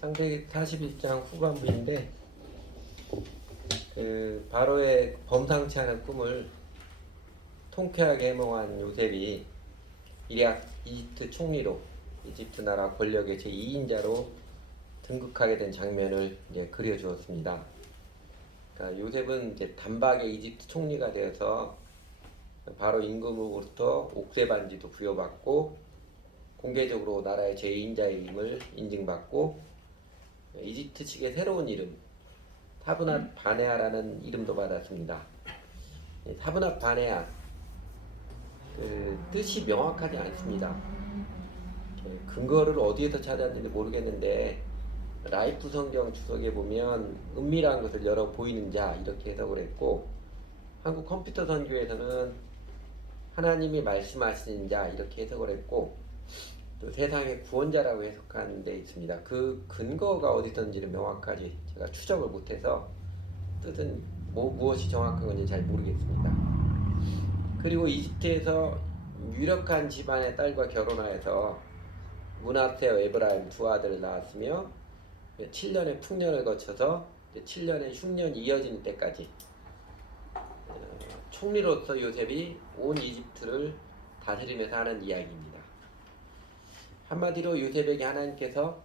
창세기 41장 후반부인데 바로의 범상치 않은 꿈을 통쾌하게 해몽한 요셉이 이략 이집트 총리로 이집트 나라 권력의 제2인자로 등극하게 된 장면을 이제 그려주었습니다. 그러니까 요셉은 이제 단박에 이집트 총리가 되어서 바로 임금으로부터 옥새 반지도 부여받고 공개적으로 나라의 제2인자임을 인증받고 이집트 측의 새로운 이름 타브낫 바네아라는 이름도 받았습니다. 타브낫 바네아 뜻이 명확하지 않습니다. 근거를 어디에서 찾았는지 모르겠는데 라이프 성경 주석에 보면 은밀한 것을 열어 보이는 자 이렇게 해석을 했고, 한국 컴퓨터 선교에서는 하나님이 말씀하시는 자 이렇게 해석을 했고, 또 세상의 구원자라고 해석한 데 있습니다. 그 근거가 어디선지를 명확하게 제가 추적을 못해서 뜻은 무엇이 정확한 건지 잘 모르겠습니다. 그리고 이집트에서 유력한 집안의 딸과 결혼하여서 므낫세와 에브라임 두 아들을 낳았으며 7년의 풍년을 거쳐서 7년의 흉년이 이어지는 때까지 총리로서 요셉이 온 이집트를 다스리면서 하는 이야기입니다. 한마디로 요셉에게 하나님께서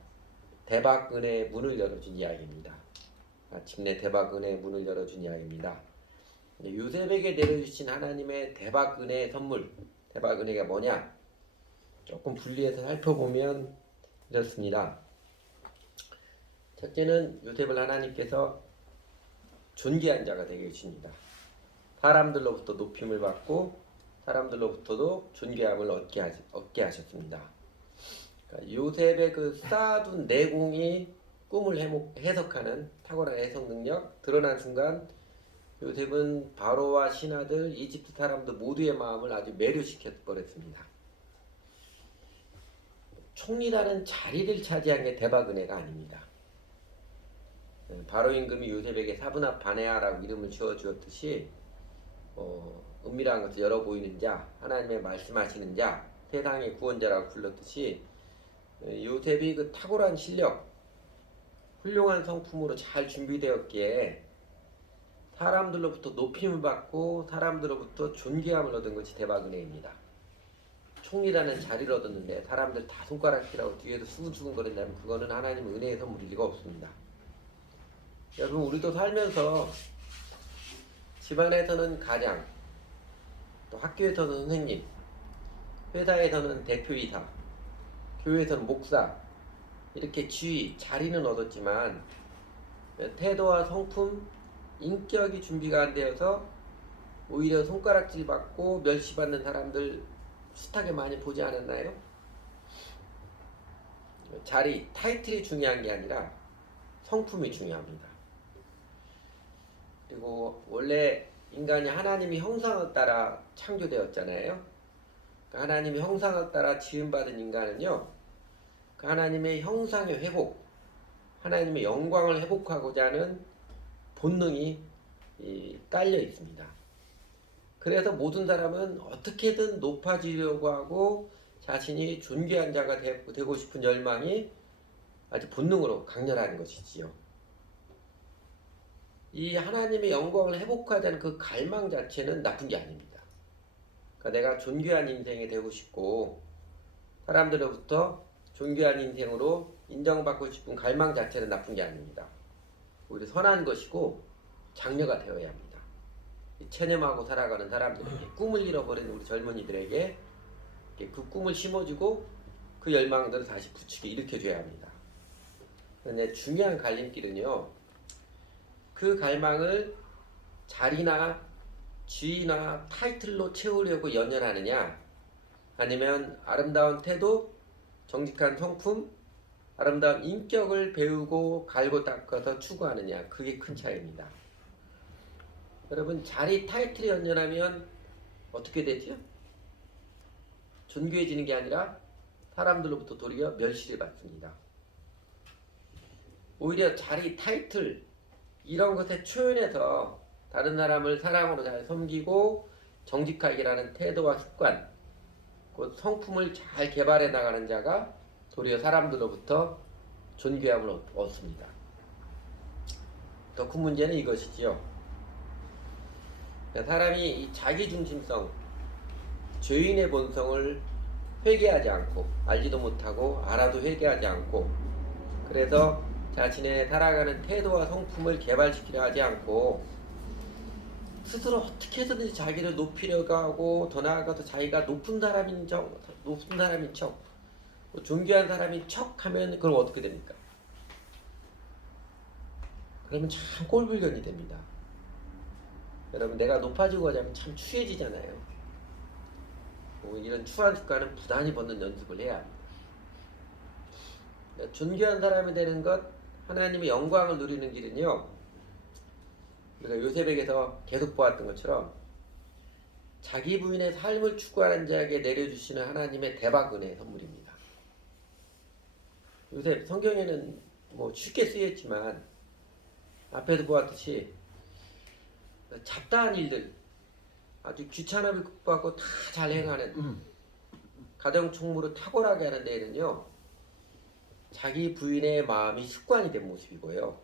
대박 은혜의 문을 열어준 이야기입니다. 마침내 대박 은혜의 문을 열어준 이야기입니다. 요셉에게 내려주신 하나님의 대박 은혜의 선물, 대박 은혜가 뭐냐? 조금 분리해서 살펴보면 이렇습니다. 첫째는 요셉을 하나님께서 존귀한 자가 되게 해주십니다. 사람들로부터 높임을 받고 사람들로부터도 존귀함을 얻게 하셨습니다. 그러니까 요셉의 그 쌓아둔 내공이 꿈을 해석하는 탁월한 해석 능력 드러난 순간 요셉은 바로와 신하들, 이집트 사람들 모두의 마음을 아주 매료시켜 버렸습니다. 총리라는 자리를 차지한 게 대박 은혜가 아닙니다. 바로 임금이 요셉에게 사브낫 바네아라고 이름을 지어주었듯이 은밀한 것을 열어 보이는 자, 하나님의 말씀하시는 자, 세상의 구원자라고 불렀듯이 요셉이 그 탁월한 실력, 훌륭한 성품으로 잘 준비되었기에 사람들로부터 높임을 받고 사람들로부터 존귀함을 얻은 것이 대박 은혜입니다. 총리라는 자리를 얻었는데 사람들 다 손가락질하고 뒤에서 수근수근거린다면 그거는 하나님의 은혜의 선물일 리가 없습니다. 여러분, 우리도 살면서 집안에서는 가장, 또 학교에서는 선생님, 회사에서는 대표이사, 교회에서는 목사, 이렇게 지위, 자리는 얻었지만 태도와 성품, 인격이 준비가 안 되어서 오히려 손가락질 받고 멸시받는 사람들 숱하게 많이 보지 않았나요? 자리, 타이틀이 중요한 게 아니라 성품이 중요합니다. 그리고 원래 인간이 하나님의 형상을 따라 창조되었잖아요. 하나님의 형상을 따라 지음받은 인간은요, 하나님의 형상의 회복, 하나님의 영광을 회복하고자 하는 본능이 깔려 있습니다. 그래서 모든 사람은 어떻게든 높아지려고 하고 자신이 존귀한 자가 되고 싶은 열망이 아주 본능으로 강렬한 것이지요. 이 하나님의 영광을 회복하자는 그 갈망 자체는 나쁜 게 아닙니다. 그러니까 내가 존귀한 인생이 되고 싶고 사람들로부터 존귀한 인생으로 인정받고 싶은 갈망 자체는 나쁜 게 아닙니다. 오히려 선한 것이고 장려가 되어야 합니다. 체념하고 살아가는 사람들에게, 꿈을 잃어버린 우리 젊은이들에게 그 꿈을 심어주고 그 열망들을 다시 부추게 일으켜줘야 합니다. 그런데 중요한 갈림길은요, 그 갈망을 자리나 지위나 타이틀로 채우려고 연연하느냐, 아니면 아름다운 태도, 정직한 성품, 아름다운 인격을 배우고 갈고 닦아서 추구하느냐, 그게 큰 차이입니다. 여러분, 자리, 타이틀에 연연하면 어떻게 되죠? 존귀해지는 게 아니라 사람들로부터 도리어 멸시를 받습니다. 오히려 자리, 타이틀 이런 것에 초연해서 다른 사람을 사랑으로 잘 섬기고 정직하게 일하는 태도와 습관, 그 성품을 잘 개발해 나가는 자가 도리어 사람들로부터 존귀함을 얻습니다. 더 큰 문제는 이것이지요. 사람이 이 자기중심성, 죄인의 본성을 회개하지 않고, 알지도 못하고 알아도 회개하지 않고, 그래서 자신의 살아가는 태도와 성품을 개발시키려 하지 않고 스스로 어떻게 해서든지 자기를 높이려고 하고, 더 나아가서 자기가 높은 사람인 척, 존귀한 사람인 척하면 그럼 어떻게 됩니까? 그러면 참 꼴불견이 됩니다. 여러분, 내가 높아지고자 하면 참 추해지잖아요. 이런 추한 습관은 부단히 벗는 연습을 해야 합니다. 존귀한 사람이 되는 것, 하나님의 영광을 누리는 길은요, 우리가 요셉에게서 계속 보았던 것처럼 자기 부인의 삶을 추구하는 자에게 내려주시는 하나님의 대박 은혜의 선물입니다. 요셉 성경에는 쉽게 쓰였지만 앞에서 보았듯이 잡다한 일들, 아주 귀찮음을 극복하고 다 잘 행하는 가정 총무를 탁월하게 하는 데에는요, 자기 부인의 마음이 습관이 된 모습이고요,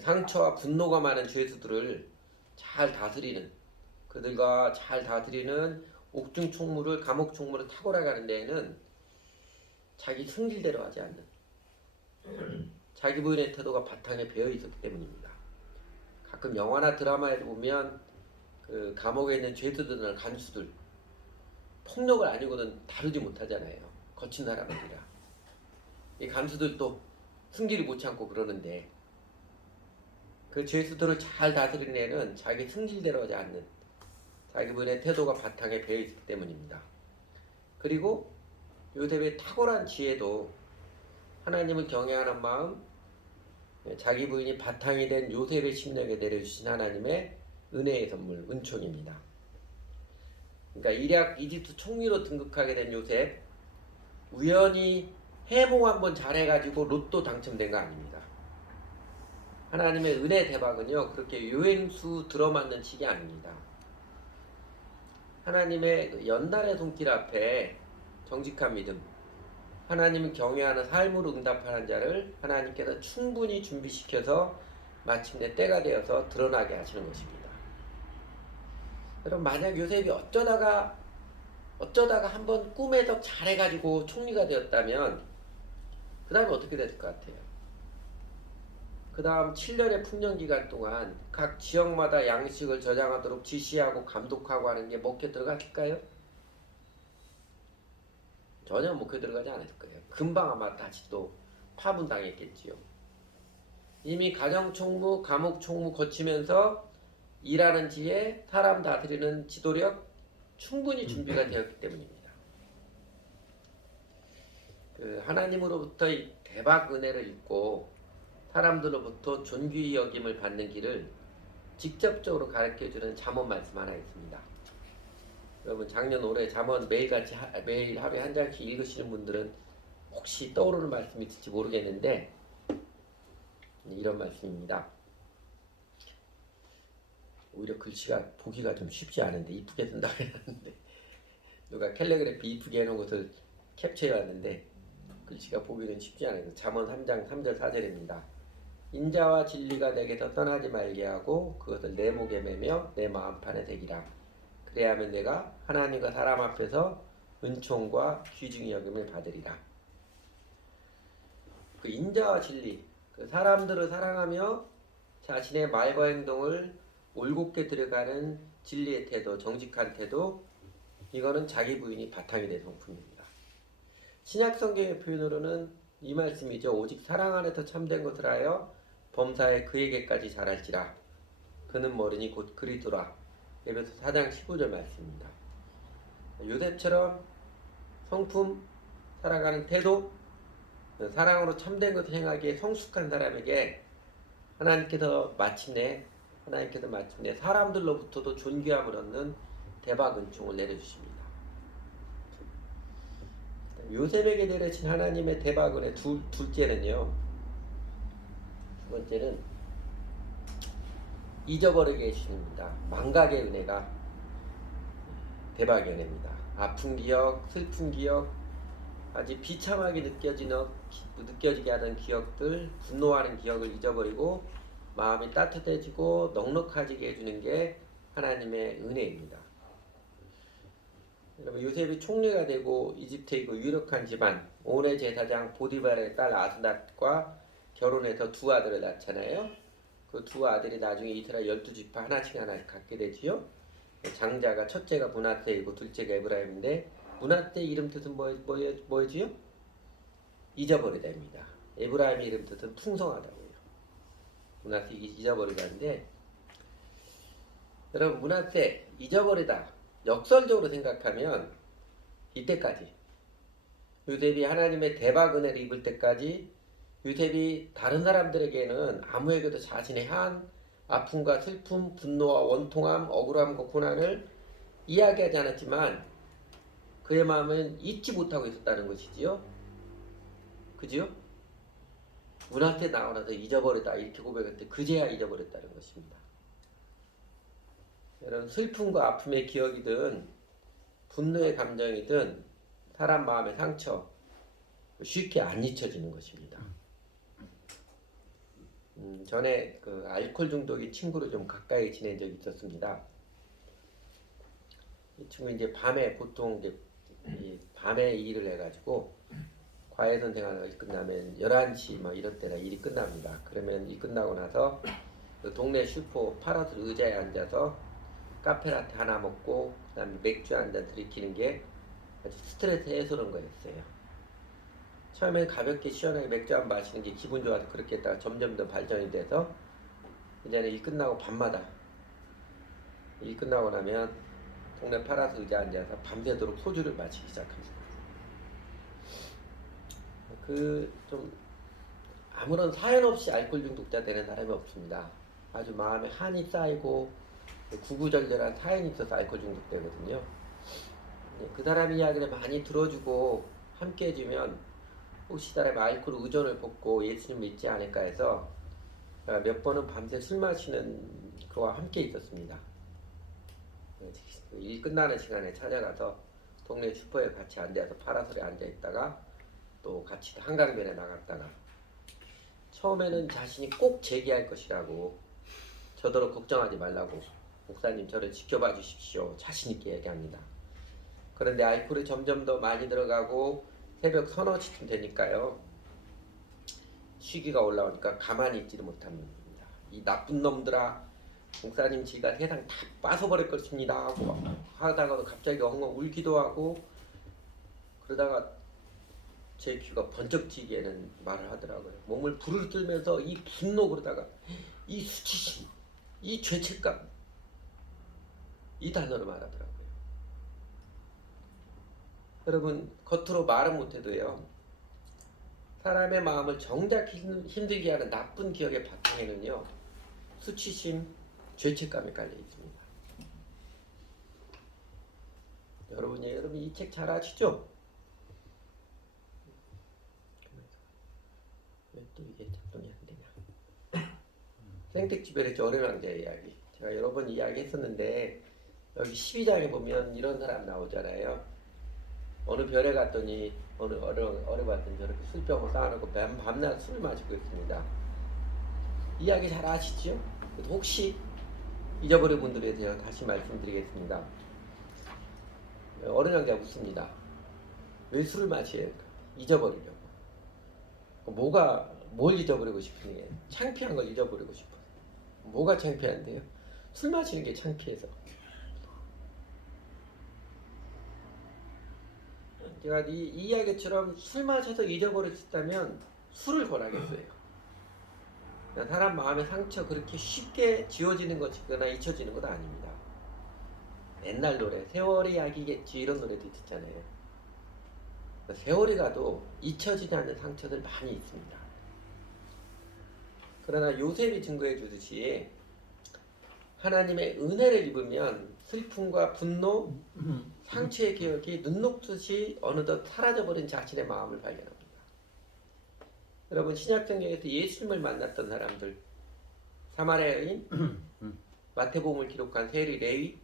상처와 분노가 많은 죄수들을 잘 다스리는, 그들과 잘 다스리는 옥중 총무를, 감옥 총무를 탁월하게 하는 데에는 자기 승질대로 하지 않는 자기 부인의 태도가 바탕에 배어 있었기 때문입니다. 가끔 영화나 드라마에 보면 그 감옥에 있는 죄수들이나 간수들, 폭력을 아니고는 다루지 못하잖아요. 거친 사람들이라. 이 간수들도 승질을 못 참고 그러는데, 그 죄수들을 잘 다스리는 애는 자기 승질대로 하지 않는 자기 부인의 태도가 바탕에 배어 있기 때문입니다. 그리고 요셉의 탁월한 지혜도 하나님을 경외하는 마음, 자기 부인이 바탕이 된 요셉의 심령에 내려주신 하나님의 은혜의 선물, 은총입니다. 그러니까 일약 이집트 총리로 등극하게 된 요셉, 우연히 해몽 한번 잘해가지고 로또 당첨된 거 아닙니다. 하나님의 은혜 대박은요, 그렇게 요행수 들어맞는 칙이 아닙니다. 하나님의 연단의 손길 앞에 정직한 믿음, 하나님을 경외하는 삶으로 응답하는 자를 하나님께서 충분히 준비시켜서 마침내 때가 되어서 드러나게 하시는 것입니다. 여러분, 만약 요셉이 어쩌다가 한번 꿈에서 잘해가지고 총리가 되었다면 그 다음에 어떻게 됐을 것 같아요? 그 다음 7년의 풍년기간 동안 각 지역마다 양식을 저장하도록 지시하고 감독하고 하는 게 먹혀 들어갔을까요? 전혀 먹혀 들어가지 않았을 거예요. 금방 아마 다시 또 파문당했겠지요. 이미 가정총무, 감옥총무 거치면서 일하는 지혜, 사람 다스리는 지도력 충분히 준비가 되었기 때문입니다. 하나님으로부터 이 대박 은혜를 입고 사람들로부터 존귀 여김을 받는 길을 직접적으로 가르쳐주는 잠언 말씀 하나 있습니다. 여러분, 작년 올해 잠언 매일 하루에 한 장씩 읽으시는 분들은 혹시 떠오르는 말씀이 있을지 모르겠는데, 이런 말씀입니다. 오히려 글씨가 보기가 좀 쉽지 않은데 이쁘게 쓴다고 해놨는데, 누가 캘리그래피 이쁘게 해놓은 것을 캡처해왔는데 글씨가 보기는 쉽지 않아요. 잠언 3장 3절 4절입니다. 인자와 진리가 내게서 떠나지 말게 하고 그것을 내 목에 매며 내 마음판에 새기라. 그래야 하면 내가 하나님과 사람 앞에서 은총과 귀중히 여김을 받으리라. 그 인자와 진리, 그 사람들을 사랑하며 자신의 말과 행동을 올곧게 들어가는 진리의 태도, 정직한 태도, 이거는 자기 부인이 바탕이 된 성품입니다. 신약 성경의 표현으로는 이 말씀이죠. 오직 사랑 안에서 참된 것을 하여 범사에 그에게까지 잘할지라. 그는 모르니 곧 그리스도라. 에베소 4장 15절 말씀입니다. 요셉처럼 성품, 살아가는 태도, 사랑으로 참된 것을 행하기에 성숙한 사람에게 하나님께서 마침내 사람들로부터도 존귀함을 얻는 대박 은총을 내려주십니다. 요셉에게 내려진 하나님의 대박 은혜 둘째는요, 두 번째는 잊어버리게 해주십니다. 망각의 은혜가 대박의 은혜입니다. 아픈 기억, 슬픈 기억, 아주 비참하게 느껴지게 하던 기억들, 분노하는 기억을 잊어버리고 마음이 따뜻해지고 넉넉해지게 해주는 게 하나님의 은혜입니다. 여러분, 요셉이 총리가 되고 이집트의 그 유력한 집안 온의 제사장 보디발의 딸 아스낫과 결혼해서 두 아들을 낳잖아요. 그 두 아들이 나중에 이스라엘 12지파 하나씩 갖게 되지요. 장자가 첫째가 므낫세이고 둘째가 에브라임인데 므낫세 이름 뜻은 뭐지요? 잊어버리다입니다. 에브라임 이름 뜻은 풍성하다고요. 므낫세 잊어버리다인데 여러분 므낫세 잊어버리다 역설적으로 생각하면 이때까지 요셉이 하나님의 대박 은혜를 입을 때까지 요셉이 다른 사람들에게는 아무에게도 자신의 한 아픔과 슬픔, 분노와 원통함, 억울함과 고난을 이야기하지 않았지만 그의 마음은 잊지 못하고 있었다는 것이지요. 그지요? 문한테 나오나서 잊어버렸다 이렇게 고백할 때 그제야 잊어버렸다는 것입니다. 여러분 슬픔과 아픔의 기억이든 분노의 감정이든 사람 마음의 상처 쉽게 안 잊혀지는 것입니다. 전에 그 알코올 중독인 친구를 좀 가까이 지낸 적이 있었습니다. 이 친구 이제 밤에 보통 이제 밤에 일을 해가지고 과외 선생활이 끝나면 11시 뭐 이럴 때나 일이 끝납니다. 그러면 일 끝나고 나서 그 동네 슈퍼 파라솔 의자에 앉아서 카페라테 하나 먹고 그다음에 맥주 한 잔 들이키는 게 아주 스트레스 해소는 거였어요. 처음엔 가볍게 시원하게 맥주 한 마시는 게 기분 좋아서 그렇게 했다가 점점 더 발전이 돼서 이제는 일 끝나고 밤마다 일 끝나고 나면 동네 파라솔 의자에 앉아서 밤새도록 소주를 마시기 시작합니다. 그 좀 아무런 사연 없이 알코올 중독자 되는 사람이 없습니다. 아주 마음에 한이 쌓이고 구구절절한 사연이 있어서 알코올 중독되거든요. 그 사람 이야기를 많이 들어주고 함께 해주면 혹시 사람의 알코올 의존을 벗고 예수님 믿지 않을까 해서 몇 번은 밤새 술 마시는 그와 함께 있었습니다. 일 끝나는 시간에 찾아가서 동네 슈퍼에 같이 앉아서 파라솔에 앉아 있다가 또 같이 한강변에 나갔다가 처음에는 자신이 꼭 재기할 것이라고 저더러 걱정하지 말라고 목사님 저를 지켜봐 주십시오 자신 있게 얘기합니다. 그런데 알코올이 점점 더 많이 들어가고 새벽 서너 시쯤 되니까요 쉬기가 올라오니까 가만히 있지를 못합니다. 이 나쁜 놈들아 목사님 지가 세상 다 빠져버릴 것입니다 하고 하다가도 갑자기 엉엉 울기도 하고 그러다가 제 귀가 번쩍 튀기에는 말을 하더라고요. 몸을 부르르 떨면서 이 분노 그러다가 이 수치심, 이 죄책감 이 단어를 말하더라고요. 여러분 겉으로 말은 못해도요. 사람의 마음을 정작 힘들게 하는 나쁜 기억의 바탕에는요. 수치심, 죄책감이 깔려 있습니다. 여러분 이 책 잘 아시죠? 왜 또 이게 작동이 안 되냐? 생택지별의 어린 왕자의 이야기. 제가 여러 번 이야기했었는데 여기 12장에 보면 이런 사람 나오잖아요. 어느 별에 갔더니 어느 봤더니 저렇게 술병을 쌓아놓고 밤낮 술을 마시고 있습니다. 이야기 잘 아시죠? 혹시 잊어버린 분들에 대해 다시 말씀드리겠습니다. 어린 왕자가 묻습니다. 왜 술을 마셔요? 잊어버리려고. 뭘 잊어버리고 싶으니? 창피한 걸 잊어버리고 싶어요. 뭐가 창피한데요? 술 마시는 게 창피해서. 제가 이 이야기처럼 술 마셔서 잊어버릴 수 있다면 술을 권하겠어요. 사람 마음의 상처 그렇게 쉽게 지워지는 것이거나 잊혀지는 건 아닙니다. 옛날 노래 세월이 약이겠지 이런 노래도 있잖아요. 세월이 가도 잊혀지지 않는 상처들 많이 있습니다. 그러나 요셉이 증거해 주듯이 하나님의 은혜를 입으면 슬픔과 분노, 상처의 기억이 눈 녹듯이 어느덧 사라져버린 자신의 마음을 발견합니다. 여러분 신약성경에서 예수님을 만났던 사람들 사마리아 여인, 마태복음을 기록한 세리 레위,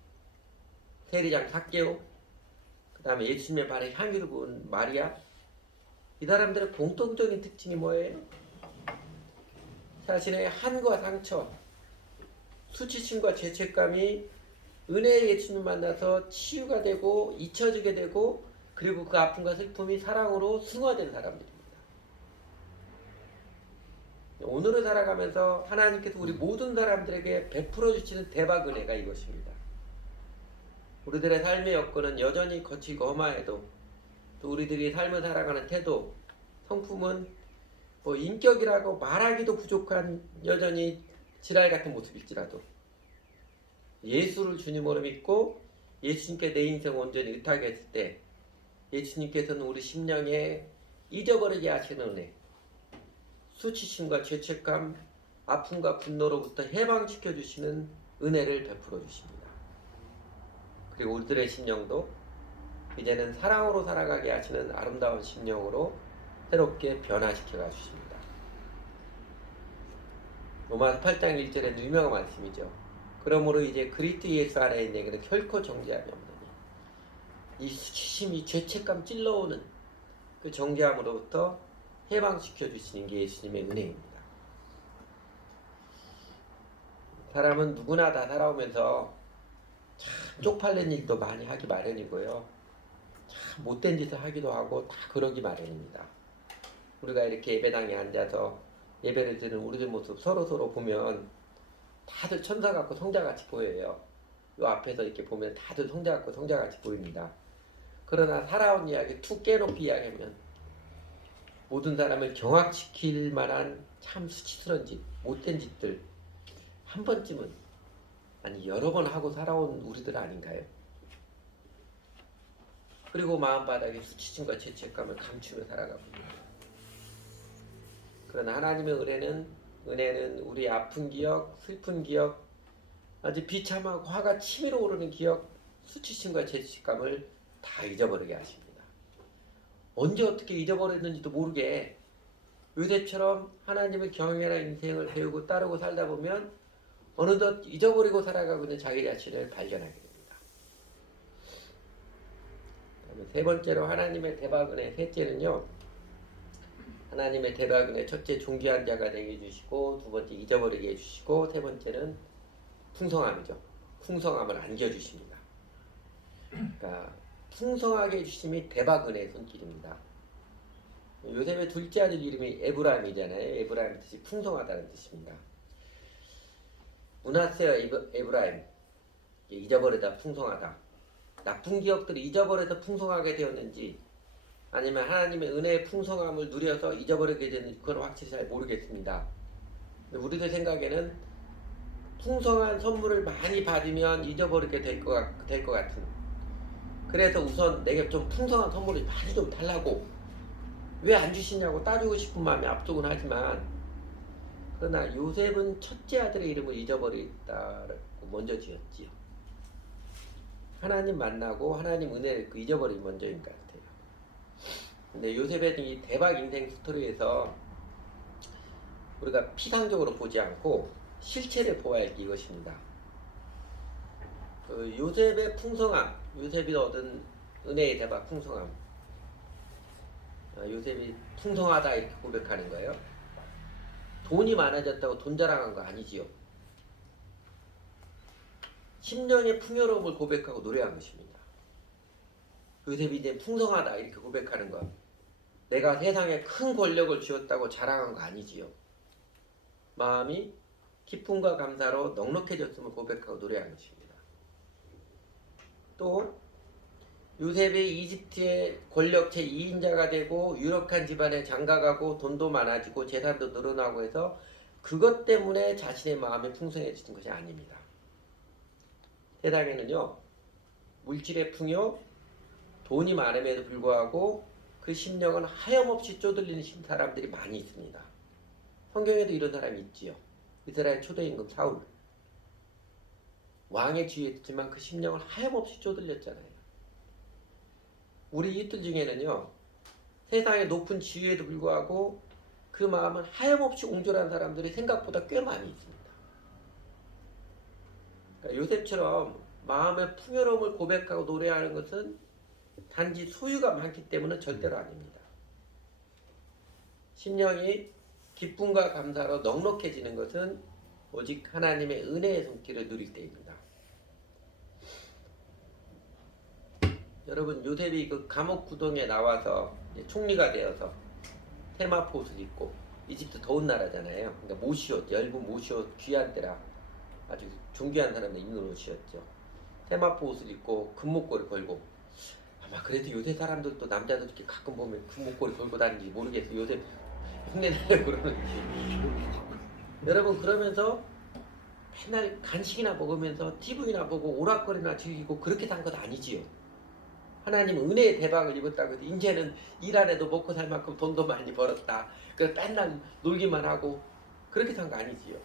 세리장 삭개오, 그 다음에 예수님의 발에 향유를 부은 마리아, 이 사람들의 공통적인 특징이 뭐예요? 자신의 한과 상처, 수치심과 죄책감이 은혜의 예수님 만나서 치유가 되고 잊혀지게 되고, 그리고 그 아픔과 슬픔이 사랑으로 승화된 사람들입니다. 오늘을 살아가면서 하나님께서 우리 모든 사람들에게 베풀어 주시는 대박 은혜가 이것입니다. 우리들의 삶의 여건은 여전히 거치고 험하여도, 또 우리들이 삶을 살아가는 태도, 성품은 인격이라고 말하기도 부족한 여전히 지랄 같은 모습일지라도, 예수를 주님으로 믿고 예수님께 내 인생 온전히 의탁 했을 때 예수님께서는 우리 심령에 잊어버리게 하시는 은혜, 수치심과 죄책감, 아픔과 분노로부터 해방시켜 주시는 은혜를 베풀어 주십니다. 그리고 우리들의 심령도 이제는 사랑으로 살아가게 하시는 아름다운 심령으로 새롭게 변화시켜 가주십니다. 로마서 8장 1절에 유명한 말씀이죠. 그러므로 이제 그리스도 예수 안에 있는 얘기는 결코 정죄함이 없느니, 이 수치심이 죄책감 찔러오는 그 정죄함으로부터 해방시켜 주시는 게 예수님의 은혜입니다. 사람은 누구나 다 살아오면서 참 쪽팔린 일도 많이 하기 마련이고요, 참 못된 짓을 하기도 하고 다 그러기 마련입니다. 우리가 이렇게 예배당에 앉아서 예배를 드리는 우리들 모습 서로 보면 다들 천사 같고 성자같이 보여요. 요 앞에서 이렇게 보면 다들 성자 같고 성자같이 보입니다. 그러나 살아온 이야기 툭 깨놓기 이야기하면 모든 사람을 경악시킬 만한 참 수치스러운 짓, 못된 짓들 한 번쯤은, 아니 여러 번 하고 살아온 우리들 아닌가요? 그리고 마음바닥에 수치심과 죄책감을 감추며 살아갑니다. 그러나 하나님의 은혜는 우리 아픈 기억, 슬픈 기억, 아주 비참하고 화가 치밀어 오르는 기억, 수치심과 죄책감을 다 잊어버리게 하십니다. 언제 어떻게 잊어버렸는지도 모르게 요셉처럼 하나님의 경외하는 인생을 배우고 따르고 살다 보면 어느덧 잊어버리고 살아가고 있는 자기 자신을 발견하게 됩니다. 세 번째로 하나님의 대박 은혜, 셋째는요, 하나님의 대박 은혜, 첫째 존귀한 자가 되게 해주시고, 두 번째 잊어버리게 해주시고, 세 번째는 풍성함이죠. 풍성함을 안겨주십니다. 그러니까 풍성하게 해주심이 대박 은혜의 손길입니다. 요셉의 둘째 아들 이름이 에브라임이잖아요. 에브라임 뜻이 풍성하다는 뜻입니다. 문하세어 에브라임, 잊어버리다 풍성하다. 나쁜 기억들을 잊어버려서 풍성하게 되었는지, 아니면 하나님의 은혜의 풍성함을 누려서 잊어버리게 되는지, 그건 확실히 잘 모르겠습니다. 우리들 생각에는 풍성한 선물을 많이 받으면 잊어버리게 될 것 같은, 그래서 우선 내게 좀 풍성한 선물을 많이 좀 달라고, 왜 안 주시냐고 따지고 싶은 마음이 앞서곤 하지만, 그러나 요셉은 첫째 아들의 이름을 잊어버리다고 먼저 지었지요. 하나님 만나고 하나님 은혜를 잊어버린 먼저인 것 같아요. 근데 요셉의 이 대박 인생 스토리에서 우리가 피상적으로 보지 않고 실체를 보아야 할 게 이것입니다. 요셉의 풍성함, 요셉이 얻은 은혜의 대박 풍성함, 요셉이 풍성하다 이렇게 고백하는 거예요. 돈이 많아졌다고 돈 자랑한 거 아니지요. 심령의 풍요로움을 고백하고 노래한 것입니다. 요셉이 이제 풍성하다 이렇게 고백하는 것, 내가 세상에 큰 권력을 쥐었다고 자랑한 거 아니지요. 마음이 기쁨과 감사로 넉넉해졌음을 고백하고 노래한 것입니다. 또 요셉이 이집트의 권력 제2인자가 되고 유력한 집안에 장가가고 돈도 많아지고 재산도 늘어나고 해서 그것 때문에 자신의 마음이 풍성해지는 것이 아닙니다. 세상에는요, 물질의 풍요, 돈이 많음에도 불구하고 그 심령은 하염없이 쪼들리는 사람들이 많이 있습니다. 성경에도 이런 사람이 있지요. 이스라엘 초대임금 사울, 왕의 지위에 있지만 그 심령을 하염없이 쪼들렸잖아요. 우리 이웃들 중에는요, 세상의 높은 지위에도 불구하고 그 마음은 하염없이 옹졸한 사람들이 생각보다 꽤 많이 있습니다. 그러니까 요셉처럼 마음의 풍요로움을 고백하고 노래하는 것은 단지 소유가 많기 때문은 절대로 아닙니다. 심령이 기쁨과 감사로 넉넉해지는 것은 오직 하나님의 은혜의 손길을 누릴 때입니다. 여러분, 요셉이 그 감옥 구덩이에 나와서 총리가 되어서 테마포 옷을 입고, 이집트 더운 나라잖아요. 그러니까 모시옷, 얇은 모시옷, 귀한 때라 아주 존귀한 사람들 입는 옷이었죠. 테마포 옷을 입고 금목걸이 걸고, 아마 그래도 요새 사람들도 남자들 이렇게 가끔 보면 금목걸이 걸고 다니는지 모르겠어요. 요새 흉내내려고 그러는지. 여러분, 그러면서 맨날 간식이나 먹으면서 TV나 보고 오락거리나 즐기고 그렇게 산 것 아니지요. 하나님 은혜의 대박을 입었다고 해서 이제는 일 안 해도 먹고 살 만큼 돈도 많이 벌었다. 그래서 맨날 놀기만 하고 그렇게 산 거 아니지요.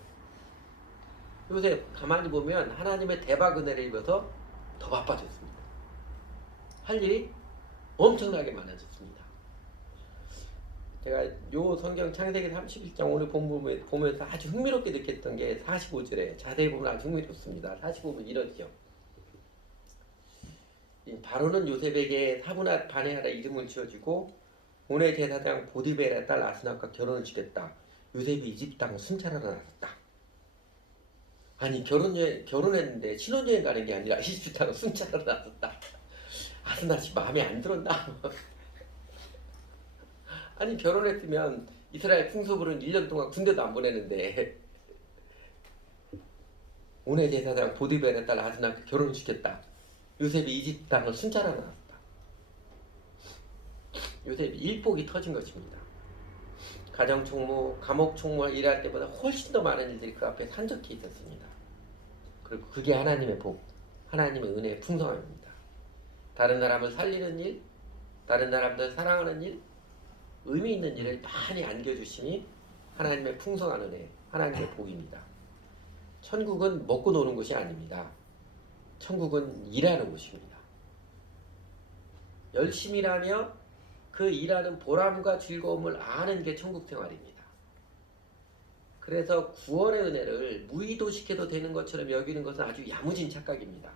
요새 가만히 보면 하나님의 대박 은혜를 입어서 더 바빠졌습니다. 할 일이 엄청나게 많아졌습니다. 제가 요 성경 창세기 31장 오늘 본문 보면서 아주 흥미롭게 느꼈던 게 45절에 자세히 보면 아주 흥미롭습니다. 45절 이러죠. 바로는 요셉에게 사분한 바네아라 이름을 지어주고 본의 제사장 보디벨의 딸 아스나과 결혼을 지냈다. 요셉이 이집트 땅을 순찰하러 나섰다. 아니 결혼했는데 신혼여행 가는 게 아니라 이집트 땅을 순찰하러 나섰다. 아스나 씨 마음에 안 들었나? 아니 결혼했으면 이스라엘 풍습으로는 1년 동안 군대도 안 보내는데 본의 제사장 보디벨의 딸 아스나과 결혼을 시켰다. 요셉이 이집트 땅을 순찰하러 나왔다. 요셉이 일복이 터진 것입니다. 가정총무, 감옥총무를 일할 때보다 훨씬 더 많은 일들이 그 앞에 산적해 있었습니다. 그리고 그게 하나님의 복, 하나님의 은혜의 풍성함입니다. 다른 사람을 살리는 일, 다른 사람들 사랑하는 일, 의미 있는 일을 많이 안겨주심이 하나님의 풍성한 은혜, 하나님의 복입니다. 천국은 먹고 노는 곳이 아닙니다. 천국은 일하는 곳입니다. 열심히 일하며 그 일하는 보람과 즐거움을 아는 게 천국 생활입니다. 그래서 구원의 은혜를 무의도시켜도 되는 것처럼 여기는 것은 아주 야무진 착각입니다.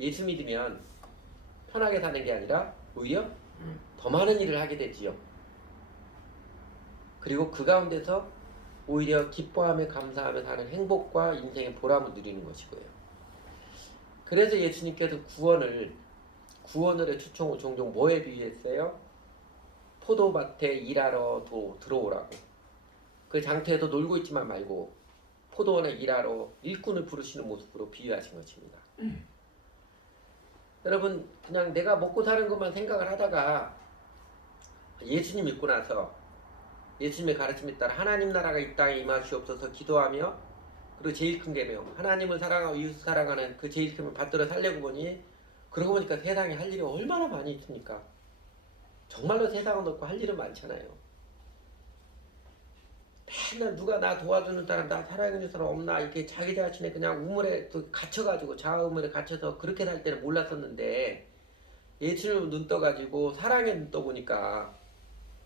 예수 믿으면 편하게 사는 게 아니라 오히려 더 많은 일을 하게 되지요. 그리고 그 가운데서 오히려 기뻐하며 감사하며 사는 행복과 인생의 보람을 누리는 것이고요. 그래서 예수님께서 구원을의 초청을 종종 뭐에 비유했어요? 포도밭에 일하러 들어오라고. 그 장터에서 놀고 있지만 말고 포도원에 일하러 일꾼을 부르시는 모습으로 비유하신 것입니다. 여러분, 그냥 내가 먹고 사는 것만 생각을 하다가 예수님 믿고 나서 예수님의 가르침에 따라 하나님 나라가 이 땅에 임하시옵소서 기도하며, 그리고 제일 큰 계명 하나님을 사랑하고 이웃을 사랑하는 그 제일 큰 계명 받들어 살려고 보니, 그러고 보니까 세상에 할 일이 얼마나 많이 있습니까? 정말로 세상은 없고 할 일은 많잖아요. 맨날 누가 나 도와주는 사람, 나 사랑해주는 사람 없나, 이렇게 자기 자신의 그냥 우물에 또 갇혀가지고 자아우물에 갇혀서 그렇게 살 때는 몰랐었는데, 예수님을 눈 떠가지고 사랑에 눈 떠보니까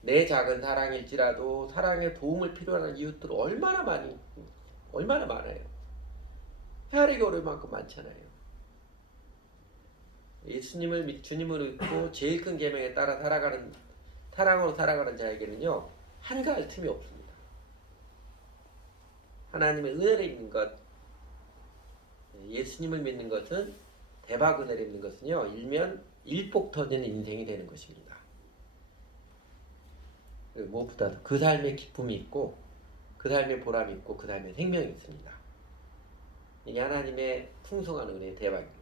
내 작은 사랑일지라도 사랑에 도움을 필요하는 이웃들 얼마나 많아요. 헤아리기 어려울 만큼 많잖아요. 주님을 믿고 제일 큰 계명에 따라 사랑으로 살아가는 자에게는요, 한가할 틈이 없습니다. 하나님의 은혜를 입는 것, 예수님을 믿는 것은, 대박 은혜를 입는 것은요, 일면 일복 터지는 인생이 되는 것입니다. 무엇보다도 그 삶의 기쁨이 있고, 그 삶의 보람이 있고, 그 삶의 생명이 있습니다. 이게 하나님의 풍성한 은혜의 대박입니다.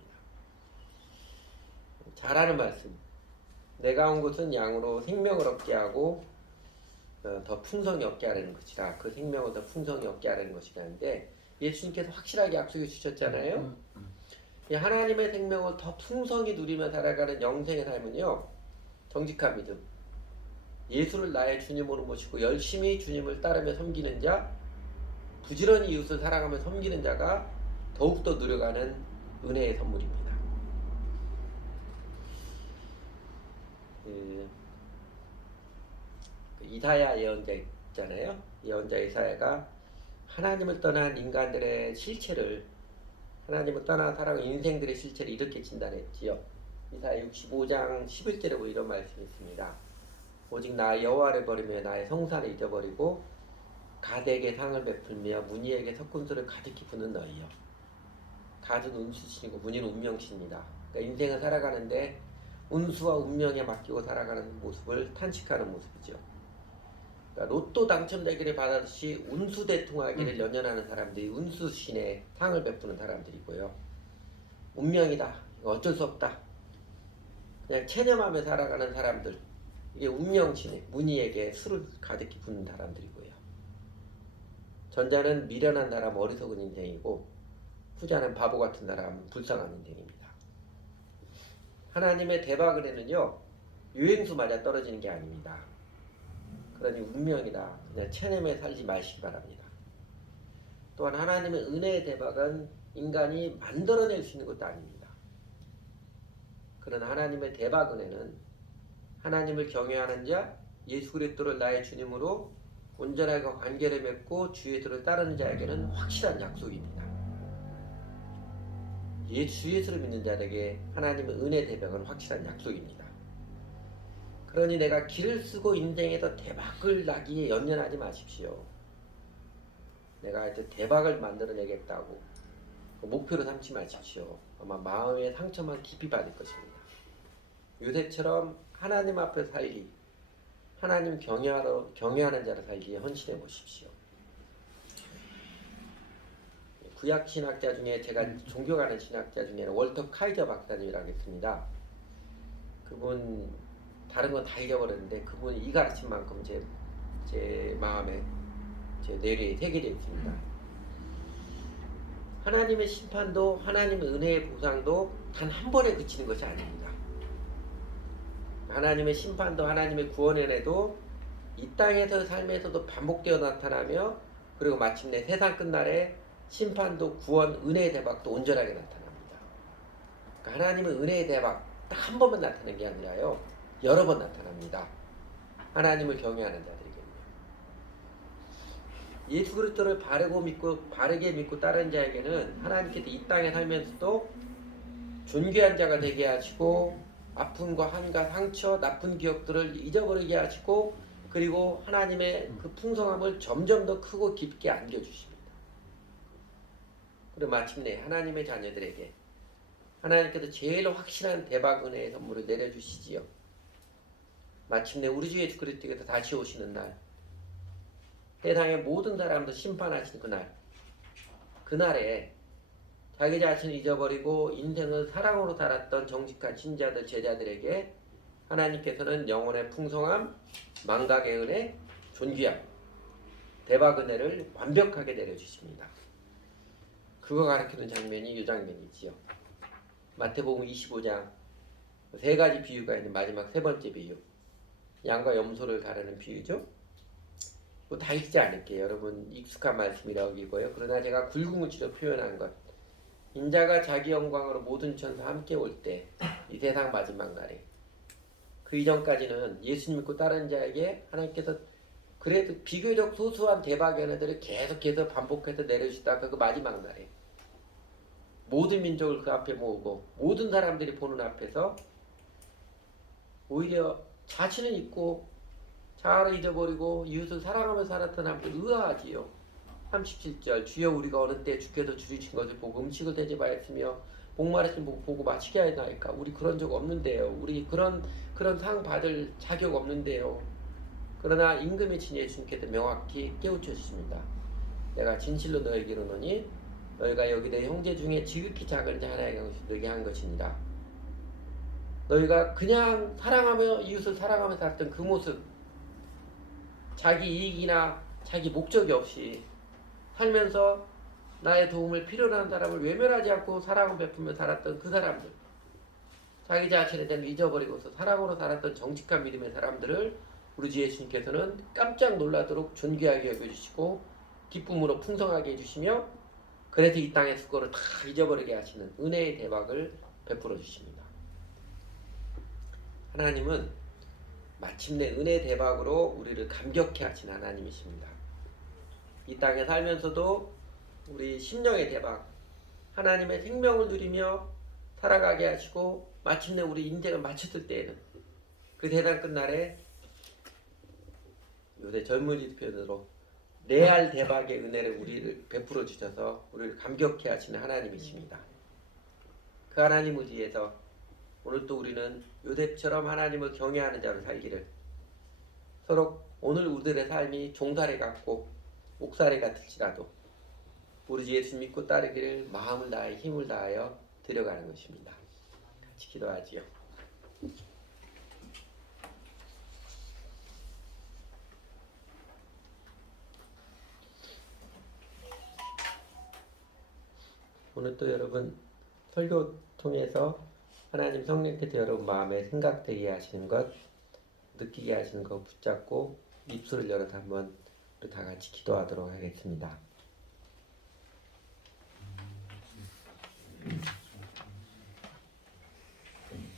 잘하는 말씀. 내가 온 것은 양으로 생명을 얻게 하고 더 풍성히 얻게 하려는 것이라. 그 생명을 더 풍성히 얻게 하려는 것이라는데, 예수님께서 확실하게 약속해 주셨잖아요. 이 하나님의 생명을 더 풍성히 누리며 살아가는 영생의 삶은요, 정직한 믿음, 예수를 나의 주님으로 모시고 열심히 주님을 따르며 섬기는 자, 부지런히 이웃을 사랑하며 섬기는 자가 더욱더 누려가는 은혜의 선물입니다. 이사야 예언자 있잖아요. 예언자 이사야가 하나님을 떠난 인간들의 실체를, 하나님을 떠난 사람 인생들의 실체를 이렇게 진단했지요. 이사야 65장 11절에 이런 말씀이 있습니다. 오직 나 여호와를 버리며 나의 성산을 잊어버리고 가드에게 상을 베풀며 문희에게 석군수를 가득히 부는 너희여. 가드는 운수신이고 문희는 운명신이다. 그러니까 인생을 살아가는데 운수와 운명에 맡기고 살아가는 모습을 탄식하는 모습이죠. 그러니까 로또 당첨되기를 바라듯이 운수대통하기를 연연하는 사람들이 운수신의 상을 베푸는 사람들이고요. 운명이다. 어쩔 수 없다. 그냥 체념하며 살아가는 사람들. 이게 운명신의 문희에게 술을 가득히 붓는 사람들이고요. 전자는 미련한 사람 어리석은 인생이고 후자는 바보 같은 사람 불쌍한 인생입니다. 하나님의 대박은혜는요 유행수 맞아 떨어지는 게 아닙니다. 그러니 운명이다. 그냥 체념에 살지 마시기 바랍니다. 또한 하나님의 은혜의 대박은 인간이 만들어낼 수 있는 것도 아닙니다. 그러나 하나님의 대박 은혜는 하나님을 경외하는 자 예수 그리스도를 나의 주님으로 온전하게 관계를 맺고 주 예수를 따르는 자에게는 확실한 약속입니다. 주 예수를 믿는 자에게 하나님의 은혜 대박은 확실한 약속입니다. 그러니 내가 길을 쓰고 인생에서 대박을 나기에 연연하지 마십시오. 내가 이제 대박을 만들어내겠다고 목표로 삼지 마십시오. 아마 마음의 상처만 깊이 받을 것입니다. 요셉처럼 하나님 앞에 살기, 하나님 경외하는 자로 살기에 헌신해 보십시오. 구약 신학자 중에 제가 존경하는 신학자 중에는 월터 카이저 박사님이라고 있습니다. 그분 다른 건 다 잊어버렸는데 그분이 이 가르침만큼 제 마음에 제 뇌리에 새겨져 있습니다. 하나님의 심판도 하나님의 은혜의 보상도 단 한 번에 그치는 것이 아닙니다. 하나님의 심판도 하나님의 구원의 은혜도 이 땅에서 삶에서도 반복되어 나타나며 그리고 마침내 세상 끝날에 심판도 구원 은혜의 대박도 온전하게 나타납니다. 그러니까 하나님의 은혜의 대박 딱 한 번만 나타나는 게 아니라요 여러 번 나타납니다. 하나님을 경외하는 자들에게는요. 예수 그리스도를 바르게 믿고 따르는 자에게는 하나님께서 이 땅에 살면서도 존귀한 자가 되게 하시고 아픔과 한과 상처, 나쁜 기억들을 잊어버리게 하시고 그리고 하나님의 그 풍성함을 점점 더 크고 깊게 안겨주십니다. 그리고 마침내 하나님의 자녀들에게 하나님께서 제일 확실한 대박 은혜의 선물을 내려주시지요. 마침내 우리 주 예수 그리스도께서 다시 오시는 날 세상의 모든 사람들 심판하시는 그날에 자기 자신을 잊어버리고 인생을 사랑으로 살았던 정직한 신자들 제자들에게 하나님께서는 영혼의 풍성함, 망각의 은혜, 존귀함, 대박 은혜를 완벽하게 내려주십니다. 그거 가르치는 장면이 이 장면이지요. 마태복음 25장 세 가지 비유가 있는 마지막 세 번째 비유. 양과 염소를 가르는 비유죠. 다 읽지 않을게요. 여러분 익숙한 말씀이라고 여기고요. 그러나 제가 굴궁무치로 표현한 것. 인자가 자기 영광으로 모든 천사 함께 올 때 이 세상 마지막 날에 그 이전까지는 예수님 믿고 따르는 자에게 하나님께서 그래도 비교적 소소한 대박의 은혜들을 계속해서 반복해서 내려주시다가 그 마지막 날에 모든 민족을 그 앞에 모으고 모든 사람들이 보는 앞에서 오히려 자신을 잊고 자아를 잊어버리고 이웃을 사랑하며 살았던 사람들 의아하지요. 37절 주여 우리가 어느 때 주께서 줄이신 것을 보고 음식을 대접하였으며 목마르신 보고 마시게 하나이까. 우리 그런 적 없는데요. 우리 그런 상 받을 자격 없는데요. 그러나 임금의 친 예수님께서 명확히 깨우쳐 주십니다. 내가 진실로 너에게 이르노니 너희가 여기 내 형제 중에 지극히 작은 자 하나에게 너에게 한 것이니라. 너희가 그냥 사랑하며 이웃을 사랑하며 살았던 그 모습, 자기 이익이나 자기 목적이 없이 살면서 나의 도움을 필요로 하는 사람을 외면하지 않고 사랑을 베풀며 살았던 그 사람들, 자기 자신에 대한 잊어버리고서 사랑으로 살았던 정직한 믿음의 사람들을 우리 주 예수님께서는 깜짝 놀라도록 존귀하게 여겨주시고 기쁨으로 풍성하게 해주시며 그래서 이 땅의 수고를 다 잊어버리게 하시는 은혜의 대박을 베풀어 주십니다. 하나님은 마침내 은혜 대박으로 우리를 감격해 하신 하나님이십니다. 이 땅에 살면서도 우리 심령의 대박, 하나님의 생명을 누리며 살아가게 하시고 마침내 우리 인생을 마쳤을 때에는 그 세상 끝날에 요새 젊은이 편으로 레알 대박의 은혜를 우리를 베풀어 주셔서 우리를 감격해 하시는 하나님이십니다. 그 하나님 의지에서 오늘 또 우리는 요셉처럼 하나님을 경외하는 자로 살기를, 서로 오늘 우리들의 삶이 종살이 같고 옥살이 같을지라도 우리 주 예수 믿고 따르기를 마음을 다해 힘을 다하여 들어가는 것입니다. 같이 기도하지요. 오늘 또 여러분 설교 통해서 하나님 성령께서 여러분 마음에 생각되게 하시는 것, 느끼게 하시는 것 붙잡고 입술을 열어서 한번 우리 다 같이 기도하도록 하겠습니다.